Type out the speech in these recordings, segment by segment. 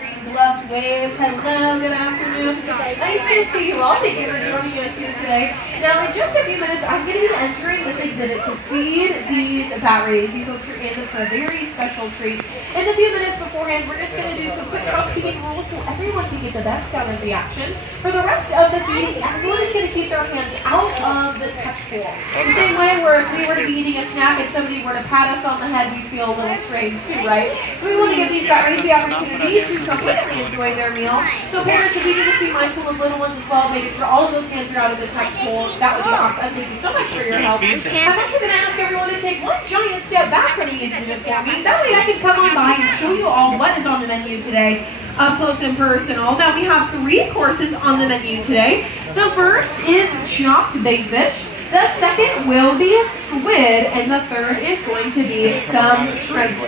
green gloved wave. Hello, good afternoon. Nice to see you all. Thank you for joining us here today. Now, in just a few minutes, I'm going to be entering this exhibit to feed these bat rays. You folks are in for a very special treat. In a few minutes beforehand, we're just going to do some quick housekeeping rules so everyone can get the best out of the action. For the rest of the feeding, everyone is going to keep their hands out of the touch pool. The same way where if we were to be eating a snack and somebody were to pat us on the head, we'd feel a little strange too, right? So we want to give these bat rays the opportunity to completely enjoy their meal. So parents, if you could just be mindful of little ones as well, making sure all of those hands are out of the touch pool, that would be awesome. Thank you so much for your help. I'm also going to ask everyone to take one giant step back from the exhibit for me. That way I can come on by and show you all what is on the menu today, up close and personal. Now we have 3 courses on the menu today. The first is chopped baked fish. The second will be a squid, and the third is going to be some shrimp.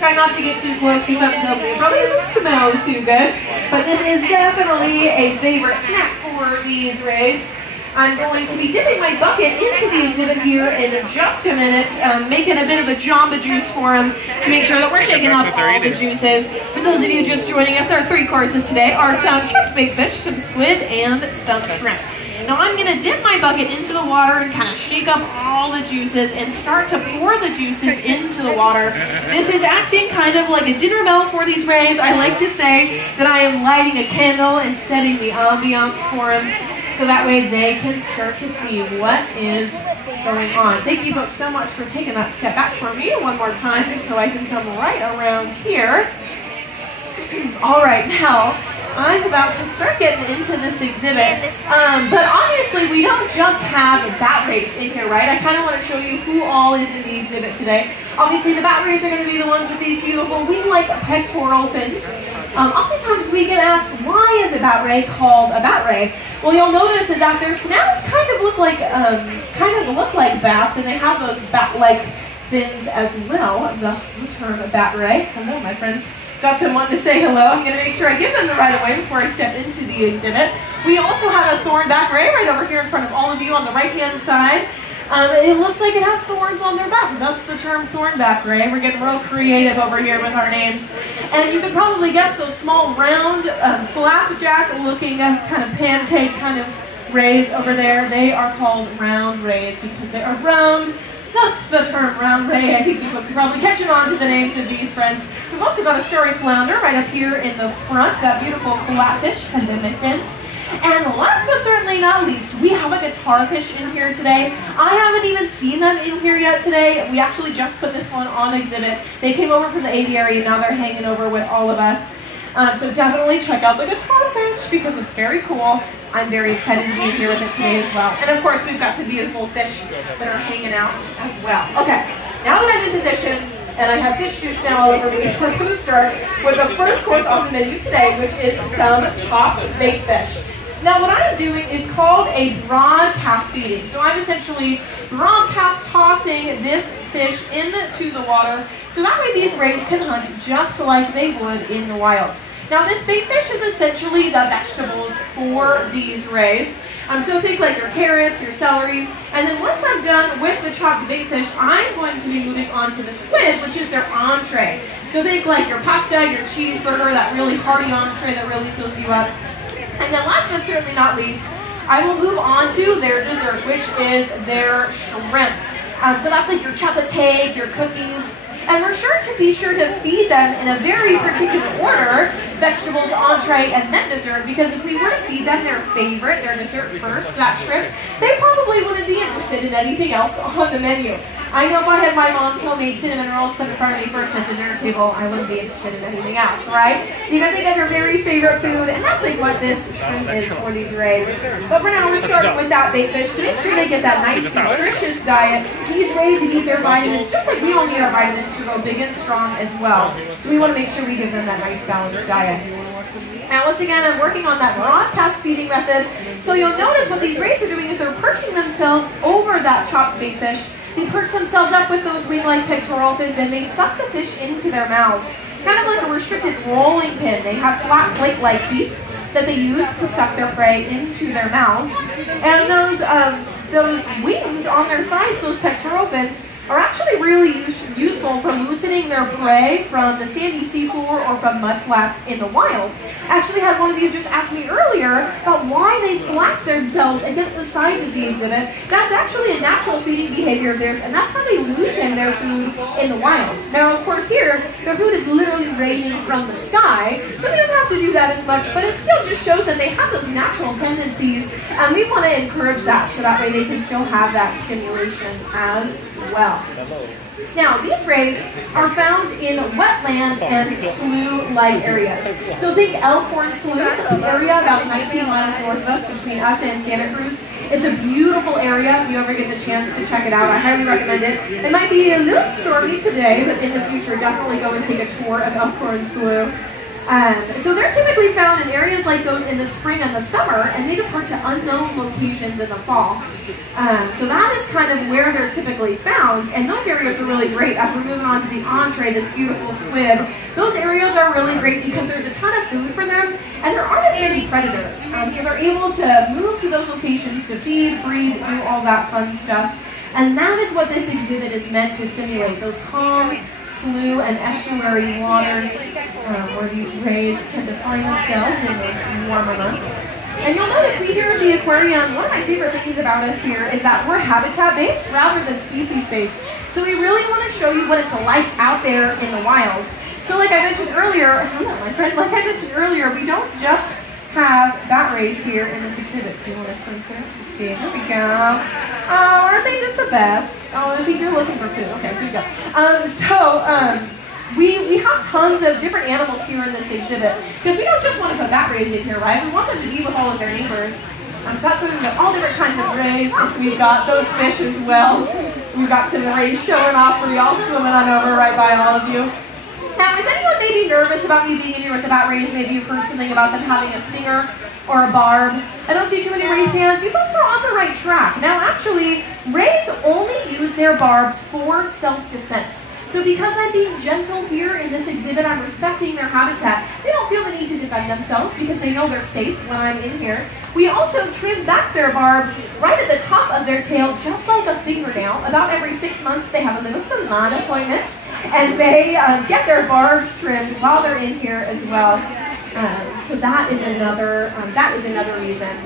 Try not to get too close because something tells me it probably doesn't smell too good, but this is definitely a favorite snack for these rays. I'm going to be dipping my bucket into the exhibit here in just a minute, making a bit of a jamba juice for them to make sure that we're shaking up all the juices. For those of you just joining us, our 3 courses today are some chopped baked fish, some squid, and some shrimp. Now I'm going to dip my bucket into the water and kind of shake up all the juices and start to pour the juices into the water. This is acting kind of like a dinner bell for these rays. I like to say that I am lighting a candle and setting the ambiance for them, so that way they can start to see what is going on. Thank you folks so much for taking that step back for me one more time, just so I can come right around here. All right, now I'm about to start getting into this exhibit, but obviously we don't just have bat rays in here, right? I kind of want to show you who all is in the exhibit today. Obviously the bat rays are going to be the ones with these beautiful wing-like pectoral fins. Oftentimes we get asked, why is a bat ray called a bat ray? Well, you'll notice that their snouts kind of look like bats, and they have those bat-like fins as well, thus the term bat ray. Hello, my friends. Got someone to say hello. I'm going to make sure I give them the right of way before I step into the exhibit. We also have a thornback ray right over here in front of all of you on the right-hand side. It looks like it has thorns on their back, thus the term thornback ray. We're getting real creative over here with our names. And you can probably guess those small, round, flapjack-looking, kind of pancake kind of rays over there. They are called round rays because they are round. Thus the term round ray. I think you folks are probably catching on to the names of these friends. We've also got a starry flounder right up here in the front, that beautiful flatfish. Hello, my friends. And last but certainly not least, we have a guitarfish in here today. I haven't even seen them in here yet today. We actually just put this one on exhibit. They came over from the aviary and now they're hanging over with all of us. So definitely check out the guitarfish because it's very cool. I'm very excited to be here with it today as well. And of course, we've got some beautiful fish that are hanging out as well. Okay, now that I'm in position and I have fish juice now all over me, we're going to start with the first course on the menu today, which is some chopped baked fish. Now what I'm doing is called a broadcast feeding. So I'm essentially broadcast tossing this fish into the water so that way these rays can hunt just like they would in the wild. Now this bait fish is essentially the vegetables for these rays. So think like your carrots, your celery, and then once I'm done with the chopped bait fish, I'm going to be moving on to the squid, which is their entree. So think like your pasta, your cheeseburger, that really hearty entree that really fills you up. And then last but certainly not least, I will move on to their dessert, which is their shrimp. So that's like your chocolate cake, your cookies. And we're sure to feed them in a very particular order, vegetables, entree, and then dessert, because if we were to feed them their favorite, their dessert first, that shrimp, they probably wouldn't be interested in anything else on the menu. I know if I had my mom's homemade cinnamon rolls put in front of me first at the dinner table, I wouldn't be interested in anything else, right? So you gotta think of your very favorite food, and that's like what this shrimp is for these rays. But for now, we're starting with that bait fish to make sure they get that nice, nutritious diet. These rays need their vitamins, just like we all need our vitamins to grow big and strong as well. So we want to make sure we give them that nice, balanced diet. Now, once again, I'm working on that broadcast feeding method. So you'll notice what these rays are doing is they're perching themselves over that chopped bait fish. They perch themselves up with those wing-like pectoral fins and they suck the fish into their mouths. Kind of like a restricted rolling pin. They have flat plate-like teeth that they use to suck their prey into their mouths. And those wings on their sides, those pectoral fins, are actually really useful for loosening their prey from the sandy seafloor or from mud flats in the wild. I actually had one of you just ask me earlier about why they flap themselves against the sides of the exhibit. That's actually a natural feeding behavior of theirs, and that's how they loosen their food in the wild. Now, of course, here, their food is literally raining from the sky, so they don't have to do that as much, but it still just shows that they have those natural tendencies, and we want to encourage that so that way they can still have that stimulation as well. Now, these rays are found in wetland and slough-like areas. So think Elkhorn Slough. It's an area about 19 miles north of us between us and Santa Cruz. It's a beautiful area. If you ever get the chance to check it out, I highly recommend it. It might be a little stormy today, but in the future, definitely go and take a tour of Elkhorn Slough. So they're typically found in areas like those in the spring and the summer, and they depart to unknown locations in the fall. So that is kind of where they're typically found, and those areas are really great. As we're moving on to the entree, this beautiful squid, those areas are really great because there's a ton of food for them, and there aren't as many predators. So they're able to move to those locations to feed, breed, do all that fun stuff. And that is what this exhibit is meant to simulate, those calm, slough and estuary waters where these rays tend to find themselves in those warmer months. And you'll notice we here at the aquarium, one of my favorite things about us here is that we're habitat-based rather than species-based. So we really want to show you what it's like out there in the wild. So like I mentioned earlier, my friend, like I mentioned earlier, we don't just have bat rays here in this exhibit. Do you want to swim through? Let's see. There we go. Oh, aren't they just the best? Oh, I think you're looking for food. Okay, here you go. We have tons of different animals here in this exhibit because we don't just want to put bat rays in here, right? We want them to be with all of their neighbors. So that's why we've got all different kinds of rays. We've got those fish as well. We've got some rays showing off for y'all swimming on over right by all of you. Now, is anyone maybe nervous about me being in here with the bat rays? Maybe you've heard something about them having a stinger or a barb. I don't see too many raised hands. You folks are on the right track. Now, actually, rays only use their barbs for self-defense. So because I'm being gentle here in this exhibit, I'm respecting their habitat. They don't feel the need to defend themselves because they know they're safe when I'm in here. We also trim back their barbs right at the top of their tail, just like a fingernail. About every 6 months, they have a little salon appointment, and they get their barbs trimmed while they're in here as well. So that is another reason.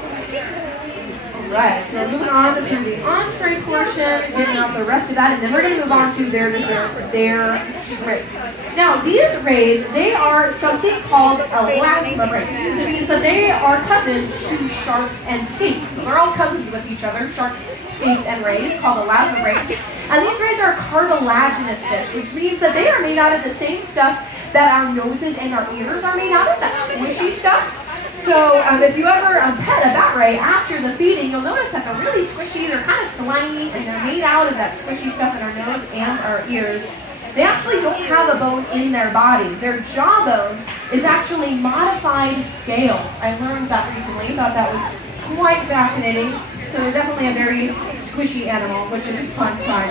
Alright, so we're moving on through the entree portion, getting out the rest of that, and then we're going to move on to their dessert, their shrimp. Now, these rays, they are something called elasmobranchs, which means that they are cousins to sharks and skates. So they're all cousins with each other, sharks, skates, and rays, called elasmobranchs. And these rays are cartilaginous fish, which means that they are made out of the same stuff that our noses and our ears are made out of, that squishy stuff. So if you ever pet a bat ray after the feeding, you'll notice that they're really squishy, they're kind of slimy, and they're made out of that squishy stuff in our nose and our ears. They actually don't have a bone in their body. Their jawbone is actually modified scales. I learned that recently, thought that was quite fascinating. So they're definitely a very squishy animal, which is a fun time.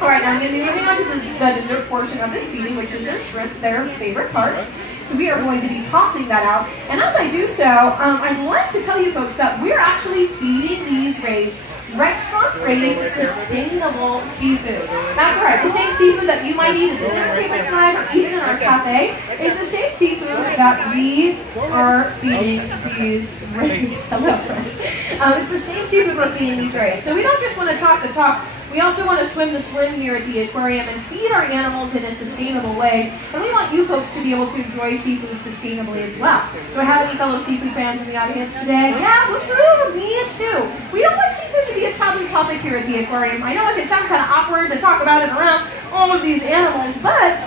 All right, now I'm going to be moving on to the dessert portion of this feeding, which is their shrimp, their favorite part. So we are going to be tossing that out. And as I do so, I'd like to tell you folks that we're actually feeding these rays restaurant-grade sustainable seafood. That's right, the same seafood that you might eat at dinner table time or even in our cafe is the same seafood that we are feeding these rays. Hello, friends. It's the same seafood we're feeding these rays. So we don't just want to talk the talk. We also want to swim the swim here at the aquarium and feed our animals in a sustainable way. And we want you folks to be able to enjoy seafood sustainably as well. Do I have any fellow seafood fans in the audience today? Yeah, woohoo, me too. We don't want seafood to be a taboo topic here at the aquarium. I know it can sound kind of awkward to talk about it around all of these animals, but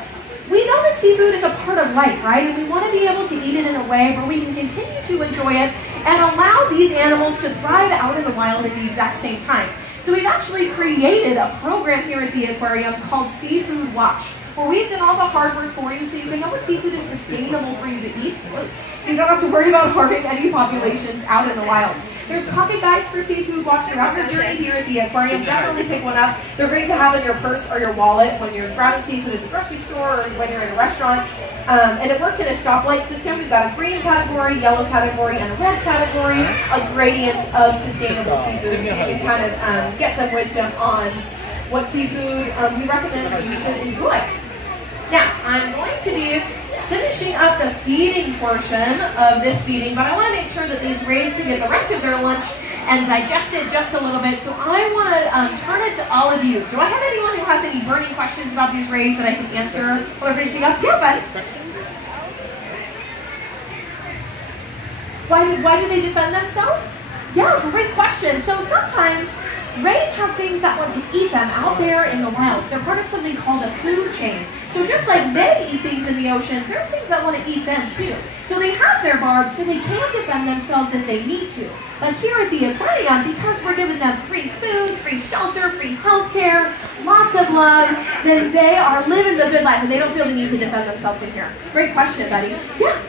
we know that seafood is a part of life, right? And we want to be able to eat it in a way where we can continue to enjoy it and allow these animals to thrive out in the wild at the exact same time. So we've actually created a program here at the aquarium called Seafood Watch, where we've done all the hard work for you so you can know what seafood is sustainable for you to eat, so you don't have to worry about harming any populations out in the wild. There's pocket guides for Seafood Watch throughout your journey here at the aquarium. Definitely pick one up. They're great to have in your purse or your wallet when you're grabbing seafood at the grocery store or when you're in a restaurant. And it works in a stoplight system. We've got a green category, yellow category, and a red category of gradients of sustainable seafood. So you can kind of get some wisdom on what seafood we recommend that you should enjoy. Now, I'm going to be finishing up the feeding portion of this feeding, but I want to make sure that these rays can get the rest of their lunch and digest it just a little bit. So I want to turn it to all of you. Do I have anyone who has any burning questions about these rays that I can answer while we're finishing up? Yeah, bud. Why do they defend themselves? Yeah, great question. So sometimes rays have things that want to eat them out there in the wild. They're part of something called a food chain. So just like they eat things in the ocean, there's things that want to eat them too. So they have their barbs, so they can defend themselves if they need to. But here at the aquarium, because we're giving them free food, free shelter, free health care, lots of love, then they are living the good life and they don't feel the need to defend themselves in here. Great question, buddy. Yeah.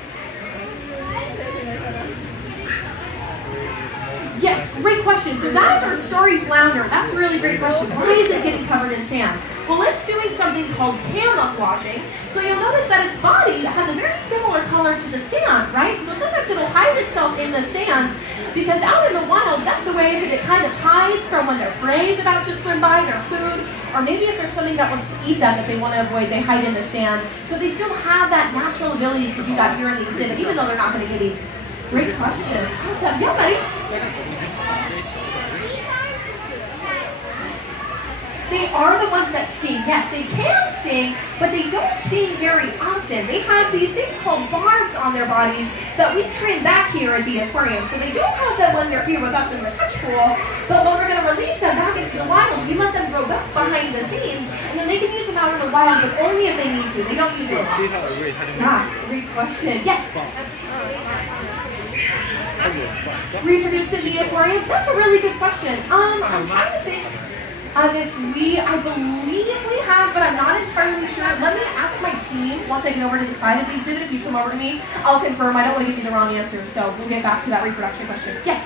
Yes, great question. So that is our starry flounder. That's a really great question. Why is it getting covered in sand? Well, it's doing something called camouflaging. So you'll notice that its body has a very similar color to the sand, right? So sometimes it'll hide itself in the sand because out in the wild, that's the way that it kind of hides from when their prey is about to swim by, their food, or maybe if there's something that wants to eat them that they want to avoid, they hide in the sand. So they still have that natural ability to do that here in the exhibit, even though they're not going to get eaten. Great question. Awesome. Yeah, buddy. They are the ones that sting. Yes, they can sting, but they don't sting very often. They have these things called barbs on their bodies that we train back here at the aquarium. So they don't have them when they're here with us in the touch pool, but when we're going to release them back into the wild, we let them grow up behind the scenes, and then they can use them out in the wild, but only if they need to. They don't use it a lot. Yeah, great question. Yes? Reproduce in the aquarium? That's a really good question. I'm trying to think. I believe we have, but I'm not entirely sure. Let me ask my team once I get over to the side of the exhibit. If you come over to me, I'll confirm. I don't want to give you the wrong answer, so we'll get back to that reproduction question. Yes?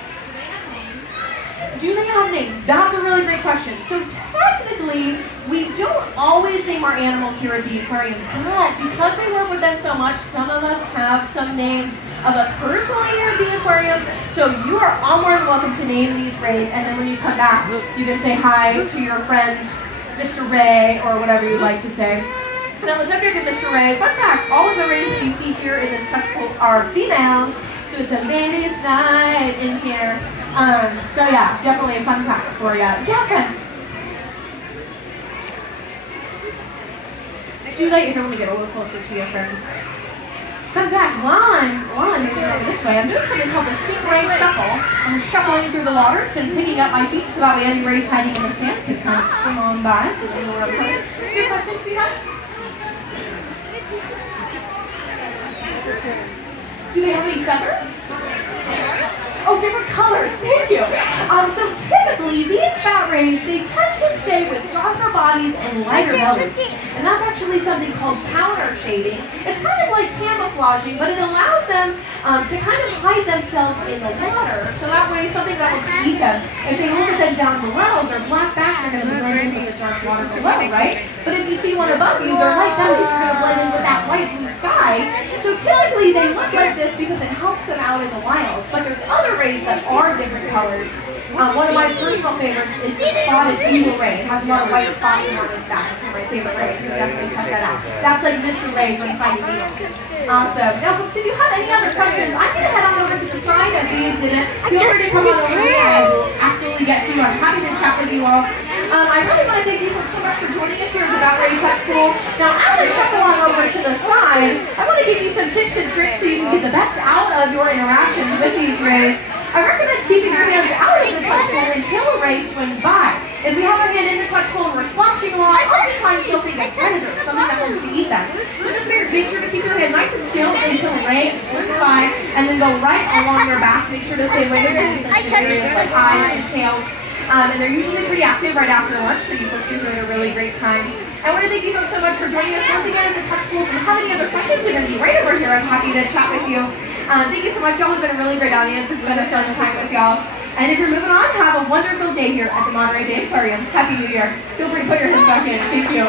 Do they have names? That's a really great question. So technically, we don't always name our animals here at the aquarium, but because we work with them so much, some of us have some names of us personally here at the aquarium. So you are all more than welcome to name these rays, and then when you come back, you can say hi to your friend, Mr. Ray, or whatever you'd like to say. Now, the subject of Mr. Ray, fun fact, all of the rays that you see here in this touch pool are females, so it's a ladies' night in here. So yeah, definitely a fun fact for you. Yeah, fun. Do that, you're going to get a little closer to your friend. Fun fact, while I'm moving over this way, I'm doing something called the stingray shuffle. I'm shuffling through the water instead of picking up my feet so that way any rays hiding in the sand can kind of swim on by. So they know where I'm coming. What's your questions, Stephen? Do they have any feathers? Oh, different colors. Thank you. So typically, these bat rays, they tend to stay with darker bodies and lighter bellies. And that's actually something called counter shading. It's kind of like camouflaging, but it allows them to kind of hide themselves in the water. So that way, something that will eat them, if they look at them down below, their black backs are going to blend in with the dark water below, right? But if you see one above you, their light bellies are going to blend in with that light blue sky. So typically, they look like this because it helps them out in the wild. But there's other rays that are different colors. One of my personal favorites is the spotted eagle ray. It has a lot of white spots on its back. It's one of my favorite rays, so definitely check that out. That's like Mr. Ray from Finding Nemo. Awesome. Now, folks, if you have any other questions, I'm going to head on over to the side of the exhibit. Feel free to come on over here. I will absolutely get to you. I'm happy to chat with you all. I really want to thank you folks so much for joining us here at the Bat Ray Touch Pool. Now, as I shuffle on over to the side, I want to give you some tips and tricks so you can get the best out of your interactions with these rays. I recommend keeping your hands out of the touch pool until a ray swims by. If we have our hand in the touch pool and we're splashing along, oftentimes you'll think of predators, something that wants to eat them. So just make sure to keep your hand nice and still until a ray swims by, and then go right along your back. Make sure to stay away from any sensitive areas like eyes and tails. And they're usually pretty active right after lunch, so you folks are doing a really great time. I want to thank you folks so much for joining us once again in the touch pool. If you have any other questions, you're going to be right over here. I'm happy to chat with you. Thank you so much. Y'all have been a really great audience. It's been a fun time with y'all. And if you're moving on, have a wonderful day here at the Monterey Bay Aquarium. Happy New Year. Feel free to put your hands back in. Thank you.